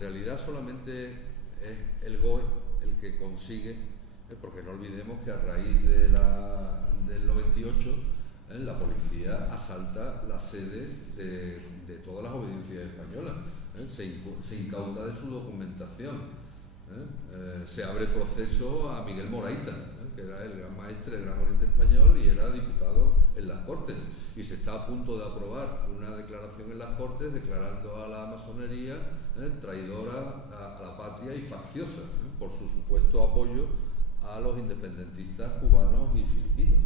realidad solamente es el GOE el que consigue, porque no olvidemos que a raíz del 98 la policía asalta las sedes de todas las obediencias españolas, se incauta de su documentación, se abre proceso a Miguel Moraita, que era el gran maestre del Gran Oriente Español y era diputado en las Cortes, y se está a punto de aprobar una declaración en las Cortes declarando a la masonería traidora a la patria y facciosa, por su supuesto apoyo a los independentistas cubanos y filipinos.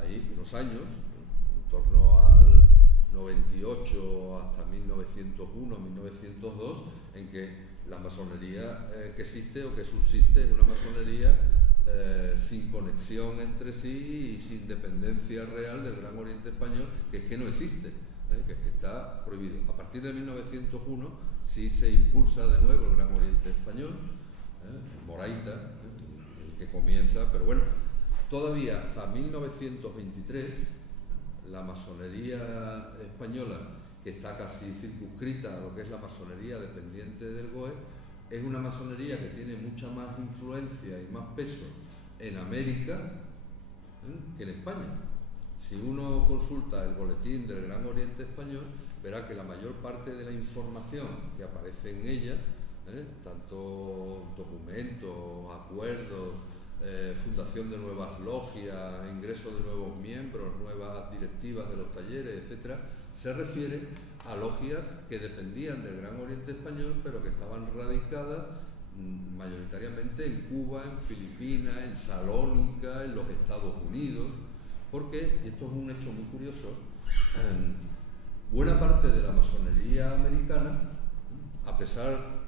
Hay unos años, en torno al 98 hasta 1901, 1902, en que la masonería que existe o que subsiste es una masonería sin conexión entre sí y sin dependencia real del Gran Oriente Español, que es que no existe, que es que está prohibido. A partir de 1901 sí se impulsa de nuevo el Gran Oriente Español, el Moraita, el que comienza, pero bueno, todavía hasta 1923 la masonería española, que está casi circunscrita a lo que es la masonería dependiente del GOE, es una masonería que tiene mucha más influencia y más peso en América que en España. Si uno consulta el boletín del Gran Oriente Español, verá que la mayor parte de la información que aparece en ella, tanto documentos, acuerdos, fundación de nuevas logias, ingreso de nuevos miembros, nuevas directivas de los talleres, etcétera, se refiere a logias que dependían del Gran Oriente Español, pero que estaban radicadas mayoritariamente en Cuba, en Filipinas, en Salónica, en los Estados Unidos, porque, y esto es un hecho muy curioso, buena parte de la masonería americana, a pesar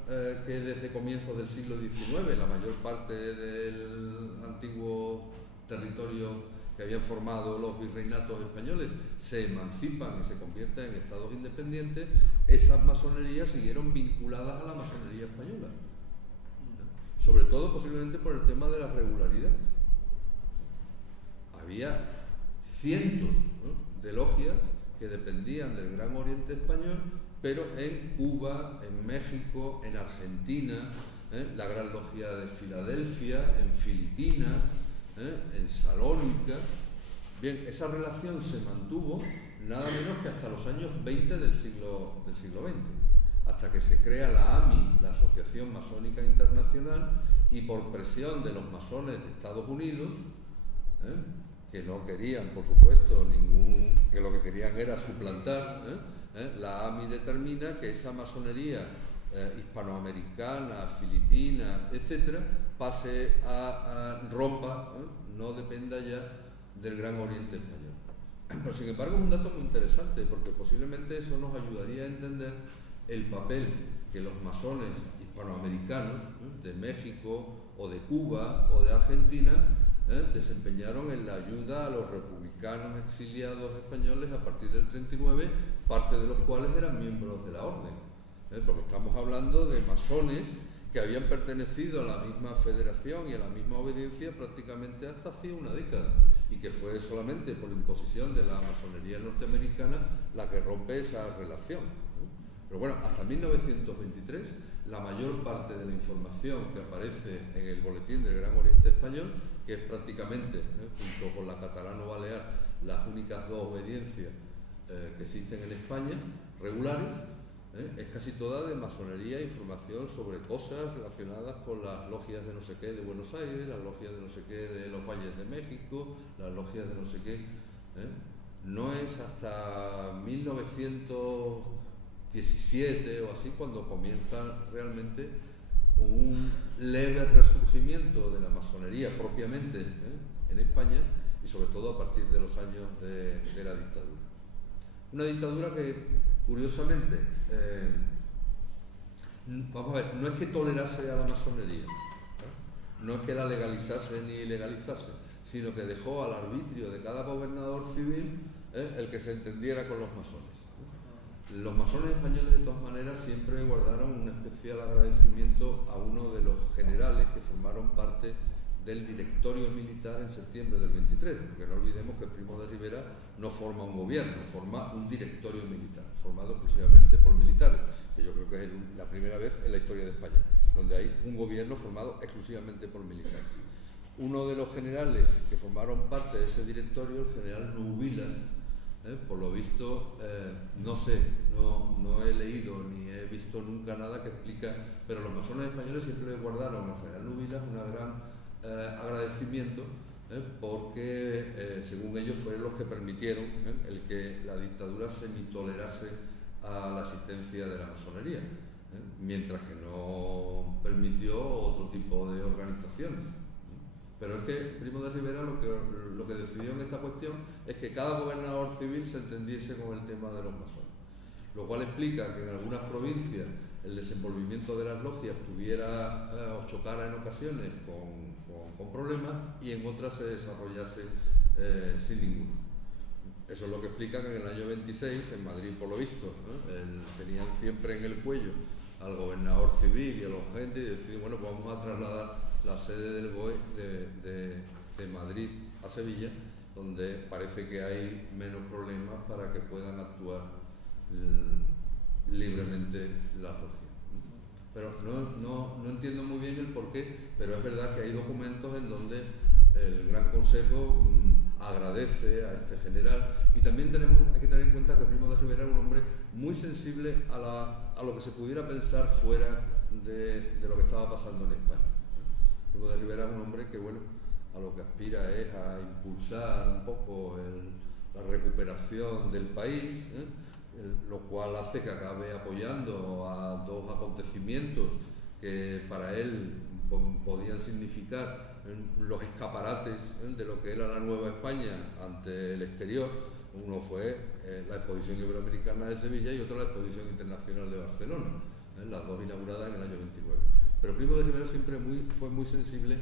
que desde comienzos del siglo XIX la mayor parte del antiguo territorio que habían formado los virreinatos españoles se emancipan y se convierten en estados independientes, esas masonerías siguieron vinculadas a la masonería española, sobre todo posiblemente por el tema de la regularidad. Había cientos de logias que dependían del Gran Oriente Español, pero en Cuba, en México, en Argentina, la Gran Logia de Filadelfia, en Filipinas, en Salónica. Bien, esa relación se mantuvo nada menos que hasta los años 20 del siglo XX, hasta que se crea la AMI, la Asociación Masónica Internacional, y por presión de los masones de Estados Unidos, que no querían, por supuesto, que lo que querían era suplantar, la AMI determina que esa masonería hispanoamericana, filipina, etcétera, pase a rompa, no dependa ya del Gran Oriente Español. Pero sin embargo es un dato muy interesante, porque posiblemente eso nos ayudaría a entender el papel que los masones hispanoamericanos de México o de Cuba o de Argentina desempeñaron en la ayuda a los republicanos exiliados españoles a partir del 39, parte de los cuales eran miembros de la orden, porque estamos hablando de masones que habían pertenecido a la misma federación y a la misma obediencia prácticamente hasta hace una década, y que fue solamente por imposición de la masonería norteamericana la que rompe esa relación. Pero bueno, hasta 1923 la mayor parte de la información que aparece en el boletín del Gran Oriente Español, que es prácticamente, junto con la catalano-balear, las únicas dos obediencias que existen en España, regulares, es casi toda de masonería e información sobre cosas relacionadas con las logias de no sé qué de Buenos Aires, las logias de no sé qué de los valles de México, las logias de no sé qué. No es hasta 1917 o así cuando comienza realmente un leve resurgimiento de la masonería propiamente en España, y sobre todo a partir de los años de la dictadura. Una dictadura que, curiosamente, vamos a ver, no es que tolerase a la masonería, no es que la legalizase ni ilegalizase, sino que dejó al arbitrio de cada gobernador civil el que se entendiera con los masones. Los masones españoles, de todas maneras, siempre guardaron un especial agradecimiento a uno de los generales que formaron parte del directorio militar en septiembre del 23, porque no olvidemos que Primo de Rivera no forma un gobierno, forma un directorio militar, formado exclusivamente por militares, que yo creo que es la primera vez en la historia de España, donde hay un gobierno formado exclusivamente por militares. Uno de los generales que formaron parte de ese directorio, el general Nubilas, por lo visto, no sé, no he leído ni he visto nunca nada que explica, pero los masones españoles siempre le guardaron al general Nubilas un gran agradecimiento, porque según ellos fueron los que permitieron el que la dictadura semitolerase a la asistencia de la masonería, mientras que no permitió otro tipo de organizaciones. Pero es que Primo de Rivera lo que decidió en esta cuestión es que cada gobernador civil se entendiese con el tema de los masones, lo cual explica que en algunas provincias el desenvolvimiento de las logias tuviera o chocara en ocasiones con problemas y en otras se desarrollase sin ninguno. Eso es lo que explica que en el año 26, en Madrid por lo visto, tenían siempre en el cuello al gobernador civil y a los agentes y decidieron, bueno, pues vamos a trasladar la sede del GOE de Madrid a Sevilla, donde parece que hay menos problemas para que puedan actuar libremente las logias. Pero no entiendo muy bien el porqué, pero es verdad que hay documentos en donde el Gran Consejo agradece a este general, y también hay que tener en cuenta que Primo de Rivera era un hombre muy sensible a lo que se pudiera pensar fuera de lo que estaba pasando en España. Primo de Rivera es un hombre que, bueno, a lo que aspira es a impulsar un poco la recuperación del país, lo cual hace que acabe apoyando a dos acontecimientos que para él podían significar los escaparates de lo que era la Nueva España ante el exterior. Uno fue la Exposición Iberoamericana de Sevilla y otro la Exposición Internacional de Barcelona, las dos inauguradas en el año 29. Pero Primo de Rivera siempre fue muy sensible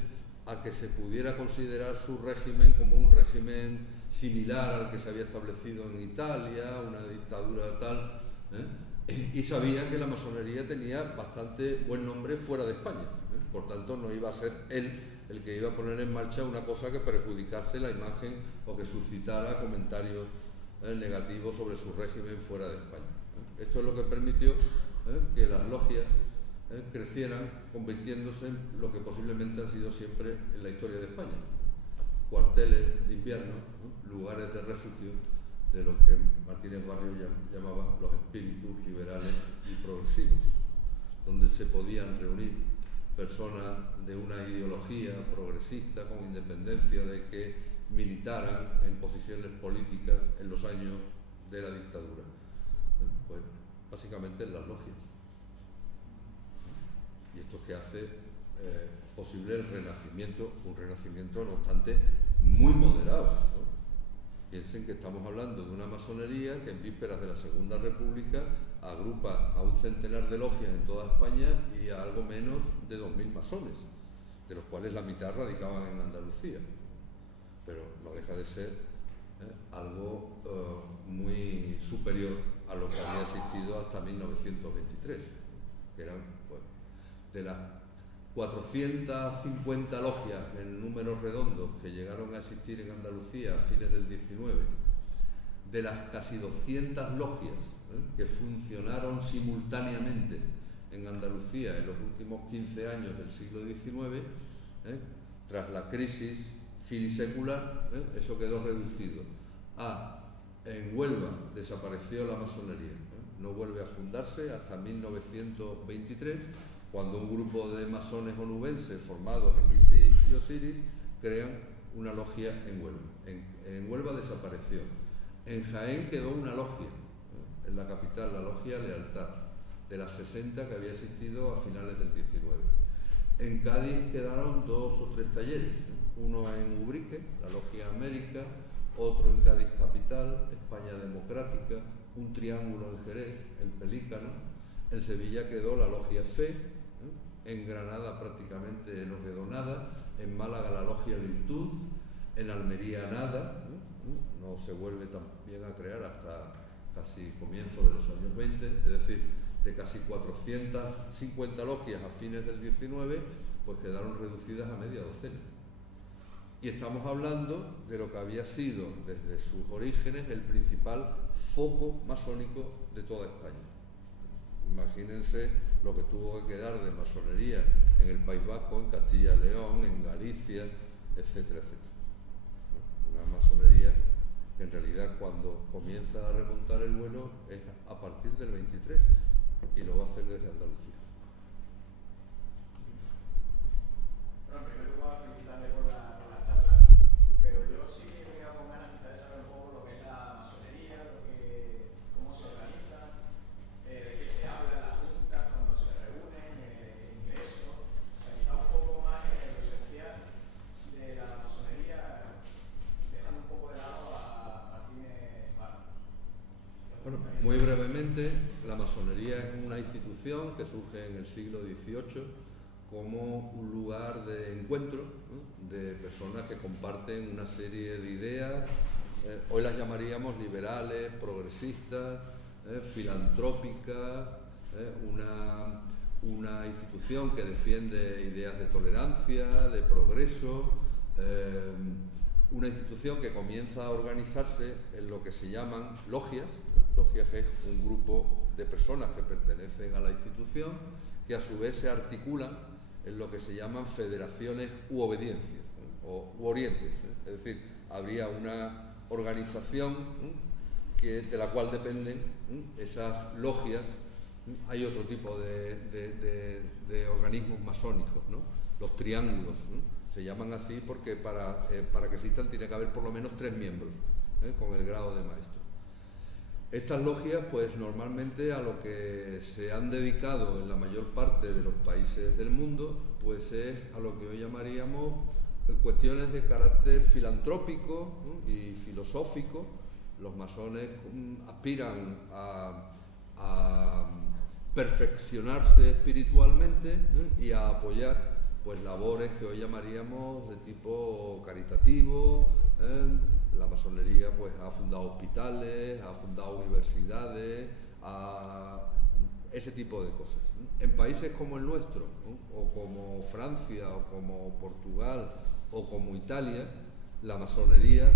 a que se pudiera considerar su régimen como un régimen similar al que se había establecido en Italia, una dictadura tal, y sabía que la masonería tenía bastante buen nombre fuera de España, por tanto no iba a ser él el que iba a poner en marcha una cosa que perjudicase la imagen o que suscitara comentarios negativos sobre su régimen fuera de España. Esto es lo que permitió que las logias crecieran, convirtiéndose en lo que posiblemente han sido siempre en la historia de España: cuarteles de invierno, lugares de refugio de lo que Martínez Barrio llamaba los espíritus liberales y progresivos, donde se podían reunir personas de una ideología progresista con independencia de que militaran en posiciones políticas en los años de la dictadura. Pues básicamente en las logias. Y esto es que hace posible el renacimiento, un renacimiento no obstante muy moderado, ¿no? Piensen que estamos hablando de una masonería que en vísperas de la Segunda República agrupa a un centenar de logias en toda España y a algo menos de 2000 masones, de los cuales la mitad radicaban en Andalucía. Pero no deja de ser algo muy superior a lo que había existido hasta 1923, que eran, pues, de las 450 logias en números redondos que llegaron a existir en Andalucía a fines del 19, de las casi 200 logias que funcionaron simultáneamente en Andalucía en los últimos 15 años del siglo XIX, tras la crisis filisecular, eso quedó reducido a: en Huelva desapareció la masonería, no vuelve a fundarse hasta 1923, cuando un grupo de masones onubenses formados en Isis y Osiris crean una logia en Huelva. En Huelva desapareció. En Jaén quedó una logia, en la capital, la logia Lealtad, de las 60 que había existido a finales del 19. En Cádiz quedaron 2 o 3 talleres, uno en Ubrique, la logia América, otro en Cádiz capital, España Democrática, un triángulo en Jerez, el Pelícano. En Sevilla quedó la logia Fe, en Granada prácticamente no quedó nada, en Málaga la logia Virtud, en Almería nada, no se vuelve también a crear hasta casi comienzos de los años 20, es decir, de casi 450 logias a fines del 19, pues quedaron reducidas a media docena. Y estamos hablando de lo que había sido desde sus orígenes el principal foco masónico de toda España. Imagínense lo que tuvo que quedar de masonería en el País Vasco, en Castilla y León, en Galicia, etcétera, etcétera. Una masonería que en realidad cuando comienza a remontar el vuelo es a partir del 23 y lo va a hacer desde Andalucía. Bueno, en primer lugar, felicitarle por la charla, pero yo sí que me quedo con ganas quizás de saber un poco lo que es la masonería, cómo se organiza, de qué se habla en las juntas cuando se reúnen, ingresos, o sea, quizás un poco más lo esencial de la masonería, dejando un poco de lado a Martínez Barros. Bueno, muy brevemente, la masonería es una institución que surge en el siglo XVIII como un lugar de encuentro, ¿no?, de personas que comparten una serie de ideas, hoy las llamaríamos liberales, progresistas, filantrópicas, una institución que defiende ideas de tolerancia, de progreso, una institución que comienza a organizarse en lo que se llaman logias. Logias es un grupo de personas que pertenecen a la institución que a su vez se articulan en lo que se llaman federaciones u obediencias, u orientes. Es decir, habría una organización de la cual dependen esas logias. Hay otro tipo de organismos masónicos, ¿no? Los triángulos, ¿no? Se llaman así porque para que existan tiene que haber por lo menos 3 miembros, con el grado de maestro. Estas logias, pues normalmente a lo que se han dedicado en la mayor parte de los países del mundo, pues es a lo que hoy llamaríamos cuestiones de carácter filantrópico, ¿no?, y filosófico. Los masones aspiran a perfeccionarse espiritualmente, y a apoyar pues labores que hoy llamaríamos de tipo caritativo. La masonería pues ha fundado hospitales, ha fundado universidades, ese tipo de cosas. En países como el nuestro, ¿no?, o como Francia, o como Portugal, o como Italia, la masonería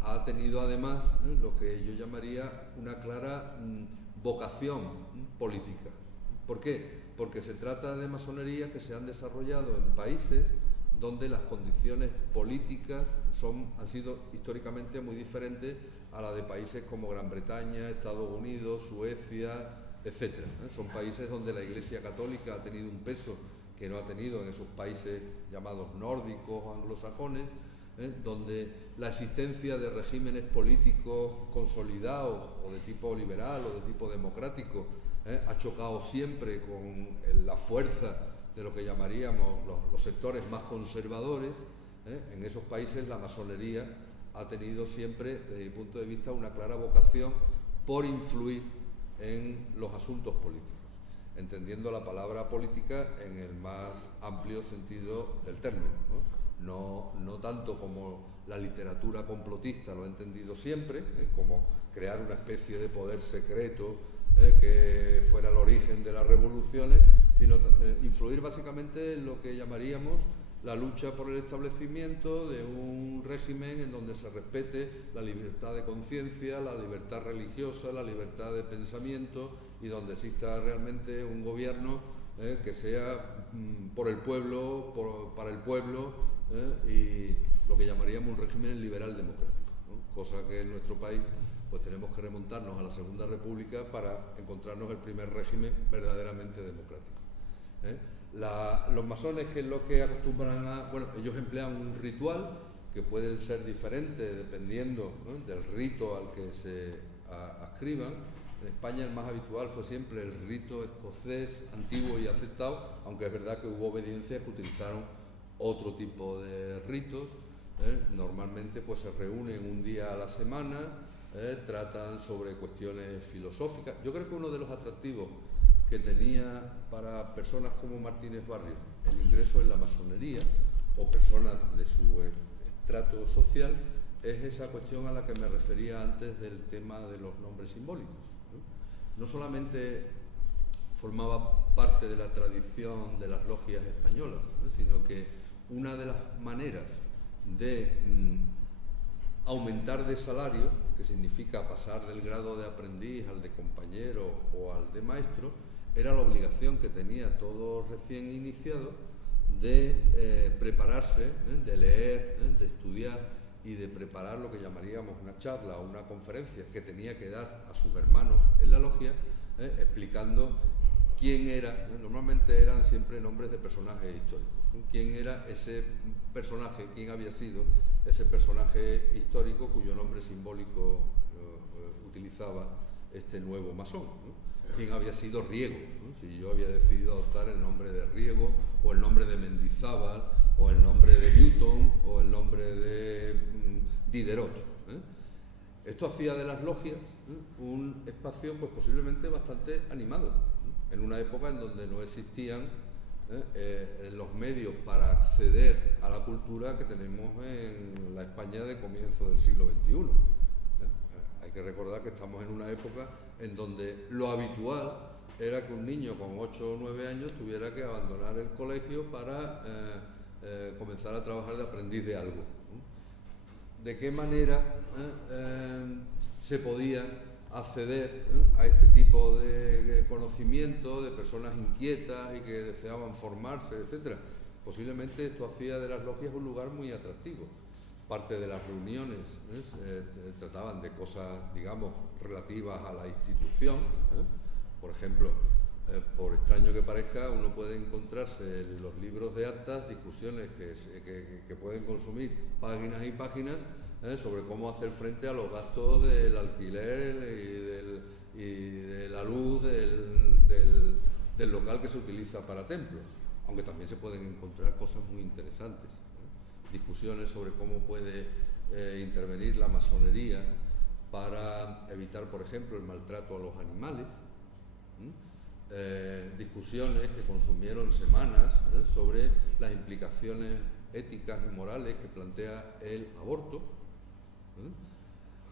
ha tenido además lo que yo llamaría una clara vocación política. ¿Por qué? Porque se trata de masonerías que se han desarrollado en países donde las condiciones políticas han sido históricamente muy diferentes a las de países como Gran Bretaña, Estados Unidos, Suecia, etc. Son países donde la Iglesia Católica ha tenido un peso que no ha tenido en esos países llamados nórdicos o anglosajones, donde la existencia de regímenes políticos consolidados o de tipo liberal o de tipo democrático ha chocado siempre con la fuerza de lo que llamaríamos los sectores más conservadores. En esos países la masonería ha tenido siempre, desde mi punto de vista, una clara vocación por influir en los asuntos políticos, entendiendo la palabra política en el más amplio sentido del término, ¿no? No tanto como la literatura complotista lo ha entendido siempre, como crear una especie de poder secreto que fuera el origen de las revoluciones, sino influir básicamente en lo que llamaríamos la lucha por el establecimiento de un régimen en donde se respete la libertad de conciencia, la libertad religiosa, la libertad de pensamiento, y donde exista realmente un gobierno que sea por el pueblo, para el pueblo, y lo que llamaríamos un régimen liberal democrático, ¿no? Cosa que en nuestro país pues tenemos que remontarnos a la Segunda República para encontrarnos el primer régimen verdaderamente democrático. Los masones, ¿qué es lo que acostumbran a...? Bueno, ellos emplean un ritual que puede ser diferente dependiendo, ¿no?, del rito al que se adscriban. En España el más habitual fue siempre el rito escocés antiguo y aceptado, aunque es verdad que hubo obediencias que utilizaron otro tipo de ritos. Normalmente pues se reúnen un día a la semana, tratan sobre cuestiones filosóficas. Yo creo que uno de los atractivos que tenía para personas como Martínez Barrio el ingreso en la masonería, o personas de su estrato social, es esa cuestión a la que me refería antes del tema de los nombres simbólicos, ¿no? No solamente formaba parte de la tradición de las logias españolas, ¿no?, sino que una de las maneras de aumentar de salario, que significa pasar del grado de aprendiz al de compañero o al de maestro, era la obligación que tenía todo recién iniciado de prepararse, de leer, de estudiar y de preparar lo que llamaríamos una charla o una conferencia que tenía que dar a sus hermanos en la logia, explicando quién era. Normalmente eran siempre nombres de personajes históricos. ¿Quién era ese personaje? ¿Quién había sido ese personaje histórico cuyo nombre simbólico utilizaba este nuevo masón, ¿no? ¿Quién había sido Riego? ¿No? Si yo había decidido adoptar el nombre de Riego, o el nombre de Mendizábal, o el nombre de Newton, o el nombre de Diderot. Esto hacía de las logias un espacio pues posiblemente bastante animado, en una época en donde no existían los medios para acceder a la cultura que tenemos en la España de comienzo del siglo XXI. Hay que recordar que estamos en una época en donde lo habitual era que un niño con 8 o 9 años tuviera que abandonar el colegio para comenzar a trabajar de aprendiz de algo. ¿De qué manera se podía acceder a este tipo de conocimiento de personas inquietas y que deseaban formarse, etcétera? Posiblemente esto hacía de las logias un lugar muy atractivo. Parte de las reuniones trataban de cosas, digamos, relativas a la institución. Por ejemplo, por extraño que parezca, uno puede encontrarse en los libros de actas discusiones que pueden consumir páginas y páginas sobre cómo hacer frente a los gastos del alquiler y de la luz del local que se utiliza para templos, aunque también se pueden encontrar cosas muy interesantes. Discusiones sobre cómo puede intervenir la masonería para evitar, por ejemplo, el maltrato a los animales. Discusiones que consumieron semanas sobre las implicaciones éticas y morales que plantea el aborto.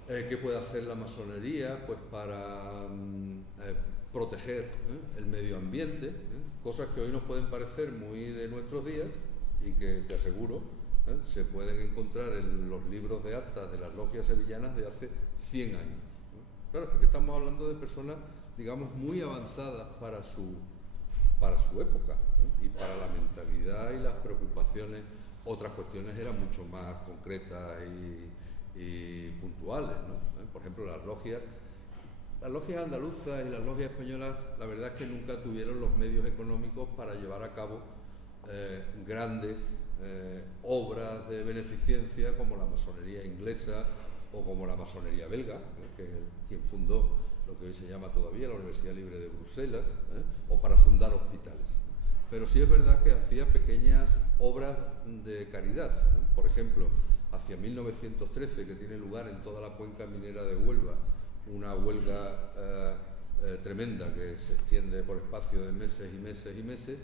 ¿Qué puede hacer la masonería pues, para proteger el medio ambiente? Cosas que hoy nos pueden parecer muy de nuestros días y que, te aseguro, se pueden encontrar en los libros de actas de las logias sevillanas de hace 100 años. Claro, porque estamos hablando de personas, digamos, muy avanzadas para su época, y para la mentalidad y las preocupaciones. Otras cuestiones eran mucho más concretas y puntuales, ¿no? Por ejemplo, las logias andaluzas y las logias españolas, la verdad es que nunca tuvieron los medios económicos para llevar a cabo grandes obras de beneficencia como la masonería inglesa o como la masonería belga, que es quien fundó lo que hoy se llama todavía la Universidad Libre de Bruselas, o para fundar hospitales. Pero sí es verdad que hacía pequeñas obras de caridad. Por ejemplo, hacia 1913, que tiene lugar en toda la cuenca minera de Huelva, una huelga tremenda que se extiende por espacio de meses y meses y meses,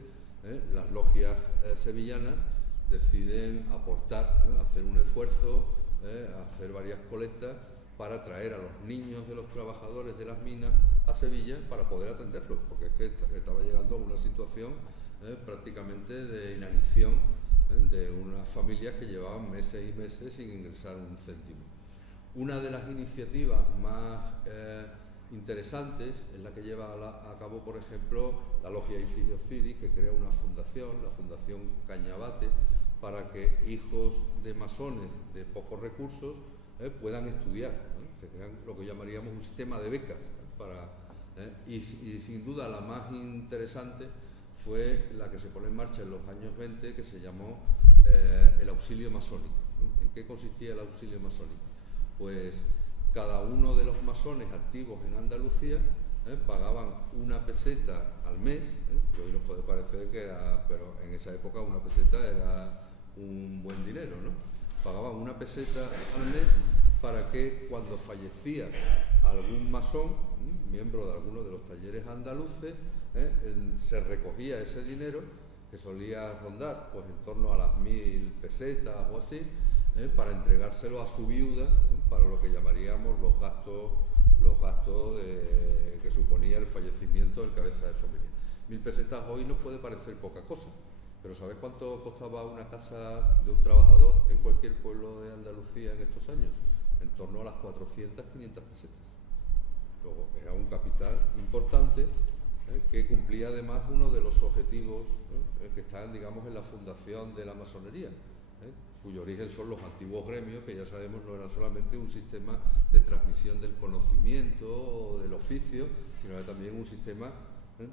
las logias sevillanas deciden aportar, hacer un esfuerzo, hacer varias colectas para traer a los niños de los trabajadores de las minas a Sevilla para poder atenderlos, porque es que estaba llegando a una situación prácticamente de inanición de unas familias que llevaban meses y meses sin ingresar un céntimo. Una de las iniciativas más interesantes es la que lleva a cabo, por ejemplo, la logia Isis de Osiris, que crea una fundación, la Fundación Cañabate, para que hijos de masones de pocos recursos puedan estudiar. Se crean lo que llamaríamos un sistema de becas y sin duda la más interesante fue la que se pone en marcha en los años 20, que se llamó el auxilio masónico. ¿En qué consistía el auxilio masónico? Pues cada uno de los masones activos en Andalucía pagaban una peseta al mes, que hoy nos puede parecer que era, pero en esa época una peseta era un buen dinero, ¿no? Pagaban una peseta al mes para que cuando fallecía algún masón, miembro de alguno de los talleres andaluces, se recogía ese dinero, que solía rondar pues en torno a las 1000 pesetas o así, para entregárselo a su viuda, para lo que llamaríamos los gastos que suponía el fallecimiento del cabeza de familia. 1000 pesetas hoy nos puede parecer poca cosa, pero ¿sabes cuánto costaba una casa de un trabajador en cualquier pueblo de Andalucía en estos años? En torno a las 400, 500 pesetas. Luego, era un capital importante que cumplía además uno de los objetivos que están, digamos, en la fundación de la masonería, cuyo origen son los antiguos gremios, que ya sabemos no eran solamente un sistema de transmisión del conocimiento o del oficio, sino era también un sistema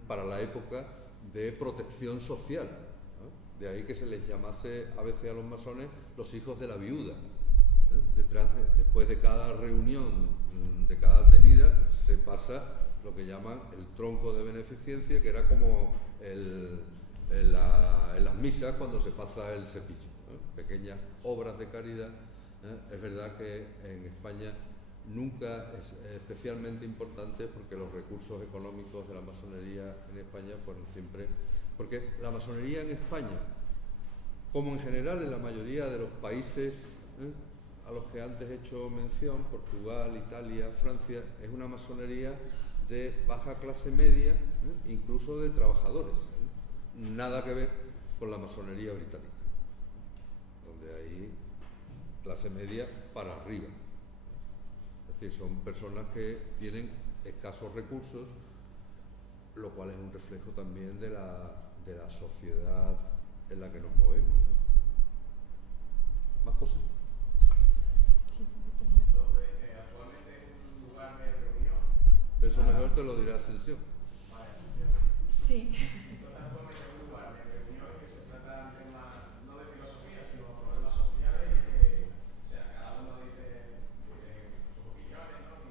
para la época de protección social. De ahí que se les llamase a veces a los masones los hijos de la viuda. Después de cada reunión, de cada tenida, se pasa lo que llaman el tronco de beneficencia, que era como en las misas cuando se pasa el cepillo. Pequeñas obras de caridad. Es verdad que en España nunca es especialmente importante, porque los recursos económicos de la masonería en España fueron siempre... Porque la masonería en España, como en general en la mayoría de los países a los que antes he hecho mención, Portugal, Italia, Francia, es una masonería de baja clase media, incluso de trabajadores. Nada que ver con la masonería británica, donde hay clase media para arriba. Es decir, son personas que tienen escasos recursos, lo cual es un reflejo también de la sociedad en la que nos movemos. ¿Más cosas? Sí. Entonces, actualmente es un lugar de reunión. Eso mejor te lo dirá Ascensión. Vale. Sí. Entonces, actualmente es un lugar de reunión que se tratan temas no de filosofía, sino problemas sociales, que o sea, cada uno dice sus opiniones, ¿no?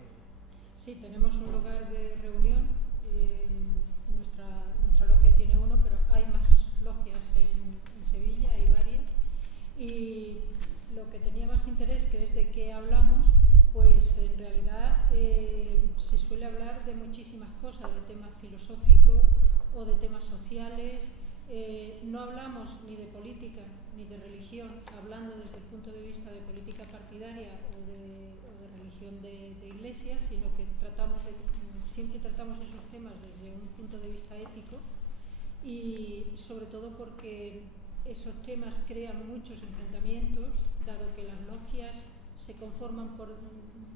Sí, tenemos un lugar de reunión. Nuestra logia tiene uno, pero hay más logias en Sevilla, hay varias. Y lo que tenía más interés, que es de qué hablamos, pues en realidad se suele hablar de muchísimas cosas, de temas filosóficos o de temas sociales. No hablamos ni de política ni de religión, hablando desde el punto de vista de política partidaria o de religión de iglesias, sino que siempre tratamos esos temas desde un punto de vista ético, y sobre todo porque esos temas crean muchos enfrentamientos, dado que las logias se conforman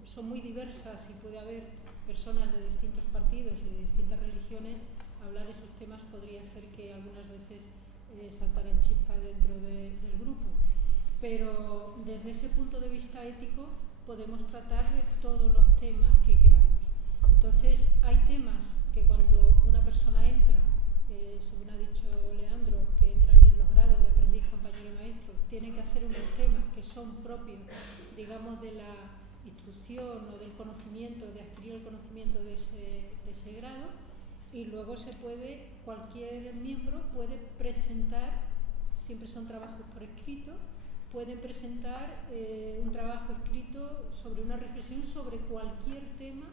son muy diversas y puede haber personas de distintos partidos y de distintas religiones. Hablar esos temas podría hacer que algunas veces saltaran chispas dentro del grupo. Pero desde ese punto de vista ético podemos tratar de todos los temas que queramos. Entonces hay temas que cuando una persona entra, según ha dicho Leandro, que entran en los grados de aprendiz, compañero y maestro, tiene que hacer unos temas que son propios, digamos, de la instrucción o del conocimiento, de adquirir el conocimiento de ese grado, y luego cualquier miembro puede presentar, siempre son trabajos por escrito, pueden presentar un trabajo escrito sobre una reflexión sobre cualquier tema